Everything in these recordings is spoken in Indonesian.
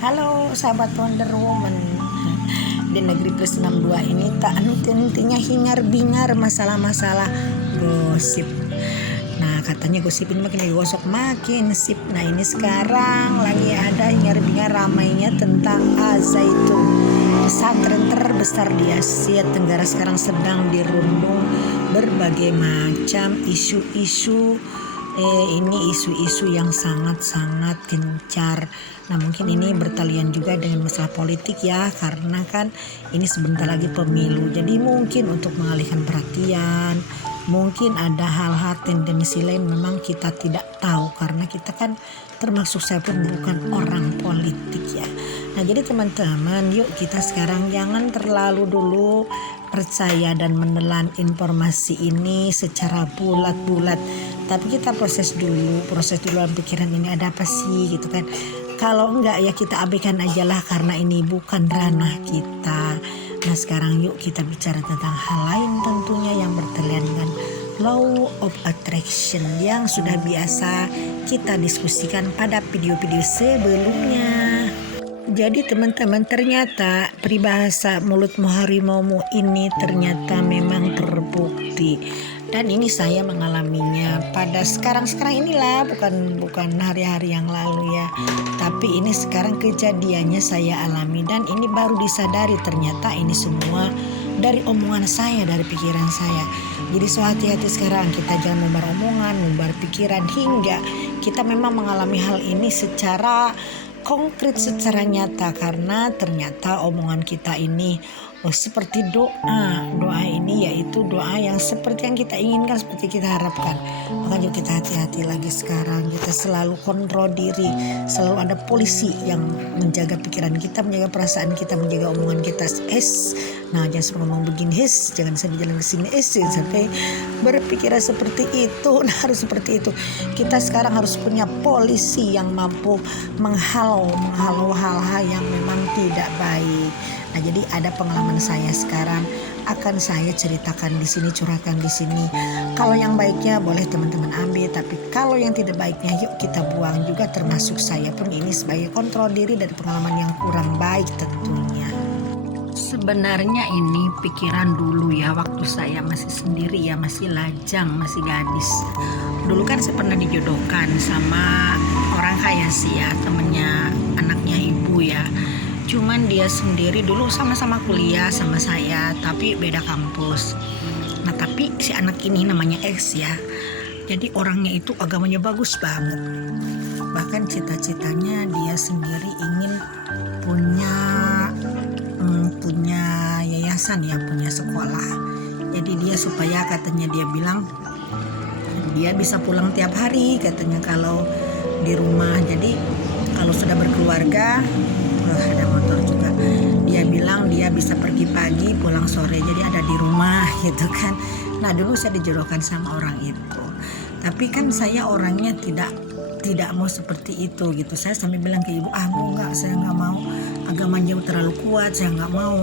Halo sahabat Wonder Woman. Di negeri plus 62 ini tak henti-hentinya hingar-bingar masalah-masalah gosip. Nah katanya gosip ini makin digosok makin sip. Nah ini sekarang lagi ada hingar-bingar ramainya tentang Al-Zaitun, pesantren terbesar di Asia Tenggara sekarang sedang dirundung berbagai macam isu-isu. Ini isu-isu yang sangat-sangat gencar. Nah mungkin ini bertalian juga dengan masalah politik ya, karena kan ini sebentar lagi pemilu. Jadi mungkin untuk mengalihkan perhatian, mungkin ada hal-hal tendensi lain memang kita tidak tahu, karena kita kan termasuk saya pun bukan orang politik ya. Nah jadi teman-teman, yuk kita sekarang jangan terlalu dulu percaya dan menelan informasi ini secara bulat-bulat, tapi kita proses dulu dalam pikiran ini ada apa sih gitu kan. Kalau enggak ya kita abaikan aja lah, karena ini bukan ranah kita. Nah sekarang yuk kita bicara tentang hal lain tentunya yang bertalian dengan law of attraction yang sudah biasa kita diskusikan pada video-video sebelumnya. Jadi teman-teman, ternyata peribahasa mulutmu harimaumu ini ternyata memang terbukti. Dan ini saya mengalaminya pada sekarang inilah, bukan hari-hari yang lalu ya. Tapi ini sekarang kejadiannya saya alami, dan ini baru disadari ternyata ini semua dari omongan saya, dari pikiran saya. Jadi so hati-hati sekarang, kita jangan membar omongan, membar pikiran, hingga kita memang mengalami hal ini secara konkret, secara nyata, karena ternyata omongan kita ini seperti doa ini yaitu doa yang seperti yang kita inginkan, seperti kita harapkan. Makanya kita hati-hati lagi sekarang, kita selalu kontrol diri, selalu ada polisi yang menjaga pikiran kita, menjaga perasaan kita, menjaga omongan kita. Nah jangan sampai ngomong begini, jangan sampai jalan ke sini, jangan sampai berpikir seperti itu. Nah harus seperti itu. Kita sekarang harus punya polisi yang mampu menghalau hal-hal yang memang tidak baik. Nah jadi ada pengalaman saya sekarang, akan saya ceritakan di sini, curahkan di sini. Kalau yang baiknya boleh teman-teman ambil, tapi kalau yang tidak baiknya yuk kita buang juga, termasuk saya pun ini sebagai kontrol diri dari pengalaman yang kurang baik tentunya. Sebenarnya ini pikiran dulu ya, waktu saya masih sendiri ya, masih lajang, masih gadis. Dulu kan saya pernah dijodohkan sama orang kaya sih ya, temennya anaknya ibu ya. Cuman dia sendiri dulu sama-sama kuliah sama saya, tapi beda kampus. Nah tapi si anak ini namanya X ya, jadi orangnya itu agamanya bagus banget. Bahkan cita-citanya dia sendiri ingin punya yayasan ya, punya sekolah. Jadi dia supaya katanya dia bilang dia bisa pulang tiap hari katanya kalau di rumah. Jadi kalau sudah berkeluarga, ada motor juga, dia bilang dia bisa pergi pagi pulang sore, jadi ada di rumah gitu kan. Nah dulu saya dijodohkan sama orang itu, tapi kan saya orangnya tidak mau seperti itu gitu. Saya sampai bilang ke ibu, enggak, saya nggak mau, agamanya terlalu kuat, saya nggak mau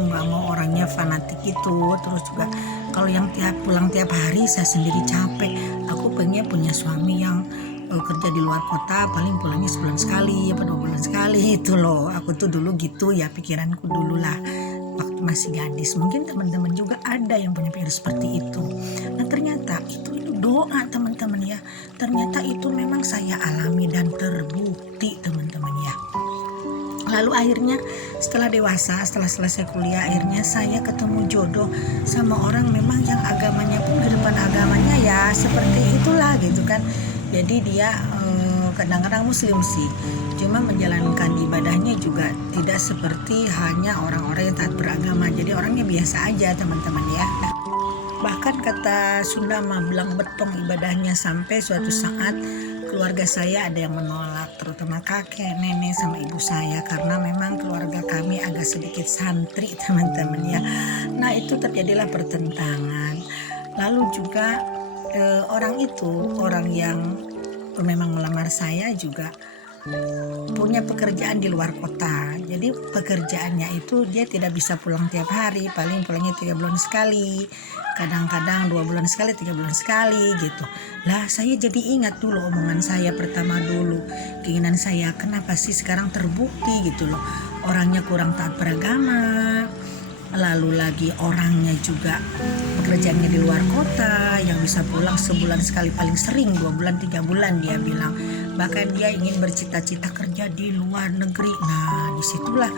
orangnya fanatik itu. Terus juga kalau yang pulang tiap hari saya sendiri capek. Aku pengen punya suami yang kerja di luar kota, paling pulangnya sebulan sekali apa 2 bulan sekali itu loh. Aku tuh dulu gitu ya, pikiranku dulu lah waktu masih gadis. Mungkin teman-teman juga ada yang punya pikiran seperti itu. Nah ternyata itu doa teman-teman ya, ternyata itu memang saya alami dan terbukti teman-teman ya. Lalu akhirnya setelah dewasa, setelah selesai kuliah, akhirnya saya ketemu jodoh sama orang memang yang agamanya pun ke depan agamanya ya seperti itulah gitu kan. Jadi dia kadang-kadang muslim sih, cuma menjalankan ibadahnya juga tidak seperti hanya orang-orang yang taat beragama. Jadi orangnya biasa aja teman-teman ya. Bahkan kata Sunda mah belang betong ibadahnya, sampai suatu saat keluarga saya ada yang menolak, terutama kakek, nenek sama ibu saya, karena memang keluarga kami agak sedikit santri teman-teman ya. Nah itu terjadilah pertentangan. Lalu juga orang yang memang melamar saya juga punya pekerjaan di luar kota. jadi pekerjaannya itu dia tidak bisa pulang tiap hari, paling pulangnya 3 bulan sekali, kadang-kadang 2 bulan sekali, 3 bulan sekali gitu. Lah saya jadi ingat dulu omongan saya pertama dulu, keinginan saya, kenapa sih sekarang terbukti gitu loh, orangnya kurang taat beragama, lalu lagi orangnya juga pekerjaannya di luar kota, yang bisa pulang sebulan sekali, paling sering 2 bulan 3 bulan dia bilang. Bahkan dia ingin bercita-cita kerja di luar negeri. Nah disitulah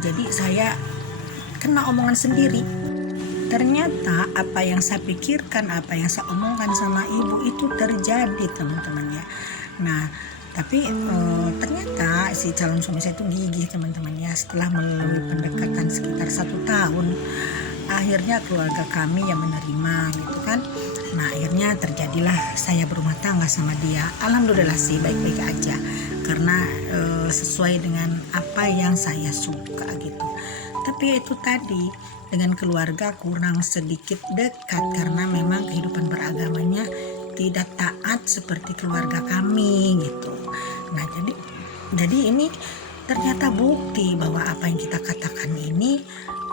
jadi saya kena omongan sendiri. Ternyata apa yang saya pikirkan, apa yang saya omongkan sama ibu itu terjadi teman-teman ya. Nah tapi ternyata si calon suami saya itu gigih teman-teman ya. Setelah melalui pendekatan sekitar 1 tahun, akhirnya keluarga kami yang menerima gitu kan. Nah akhirnya terjadilah saya berumah tangga sama dia. Alhamdulillah sih baik-baik aja, karena sesuai dengan apa yang saya suka gitu. Tapi itu tadi, dengan keluarga kurang sedikit dekat karena memang kehidupan beragamanya tidak taat seperti keluarga kami gitu. Nah jadi ini ternyata bukti bahwa apa yang kita katakan ini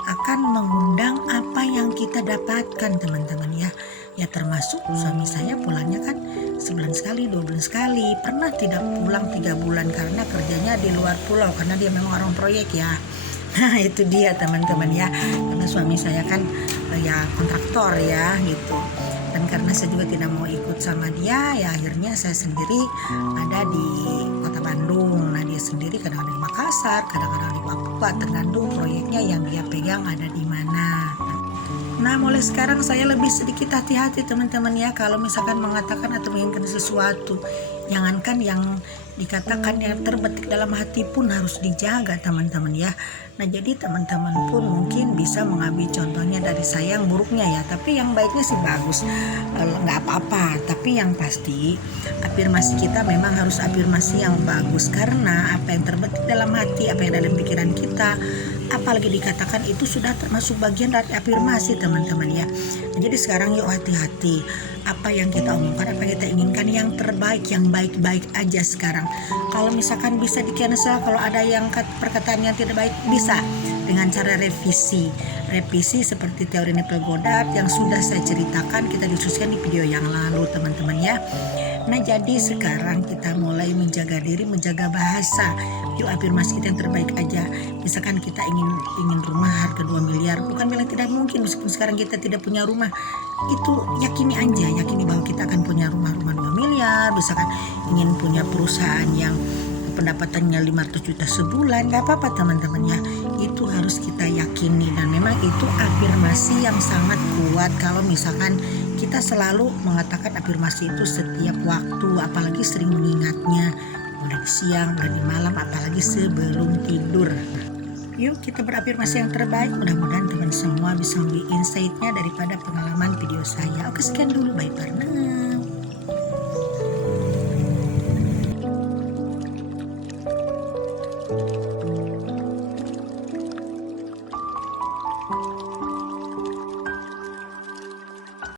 akan mengundang apa yang kita dapatkan teman-teman ya. Ya termasuk suami saya pulangnya kan sebulan sekali, 2 bulan sekali. Pernah tidak pulang 3 bulan karena kerjanya di luar pulau, karena dia memang orang proyek ya. Nah itu dia teman-teman ya, karena suami saya kan ya kontraktor ya gitu. Dan karena saya juga tidak mau ikut sama dia, ya akhirnya saya sendiri ada di kota Bandung. Nah dia sendiri kadang-kadang di Makassar, kadang-kadang di Papua, tergantung proyeknya yang dia pegang ada di mana. Nah mulai sekarang saya lebih sedikit hati-hati teman-teman ya, kalau misalkan mengatakan atau menginginkan sesuatu, jangankan yang dikatakan, yang terbetik dalam hati pun harus dijaga teman-teman ya. Nah jadi teman-teman pun mungkin bisa mengambil contohnya dari saya yang buruknya ya, tapi yang baiknya sih bagus, nggak apa-apa. Tapi yang pasti afirmasi kita memang harus afirmasi yang bagus, karena apa yang terbetik dalam hati, apa yang dalam pikiran kita, apalagi dikatakan itu sudah termasuk bagian dari afirmasi teman-teman ya. Jadi sekarang yuk hati-hati, apa yang kita omongkan, apa yang kita inginkan yang terbaik, yang baik-baik aja sekarang. Kalau misalkan bisa di cancel, kalau ada yang perkataan yang tidak baik, bisa dengan cara revisi seperti teori Neville-Goddard yang sudah saya ceritakan, kita diskusikan di video yang lalu teman-teman ya. Nah jadi sekarang kita mulai menjaga diri, menjaga bahasa. Yuk afirmasi kita yang terbaik aja. Misalkan kita ingin rumah harga 2 miliar, bukan bilang tidak mungkin meskipun sekarang kita tidak punya rumah. Itu yakini aja, yakini bahwa kita akan punya rumah 2 miliar. Misalkan ingin punya perusahaan yang pendapatannya 500 juta sebulan, gak apa-apa teman-teman ya. Itu harus kita yakini, dan memang itu afirmasi yang sangat kuat kalau misalkan kita selalu mengatakan afirmasi itu setiap waktu, apalagi sering mengingatnya, mulai di siang, mulai di malam, apalagi sebelum tidur. Yuk kita berafirmasi yang terbaik. Mudah-mudahan teman semua bisa ambil insight-nya daripada pengalaman video saya. Oke sekian dulu, bye for now.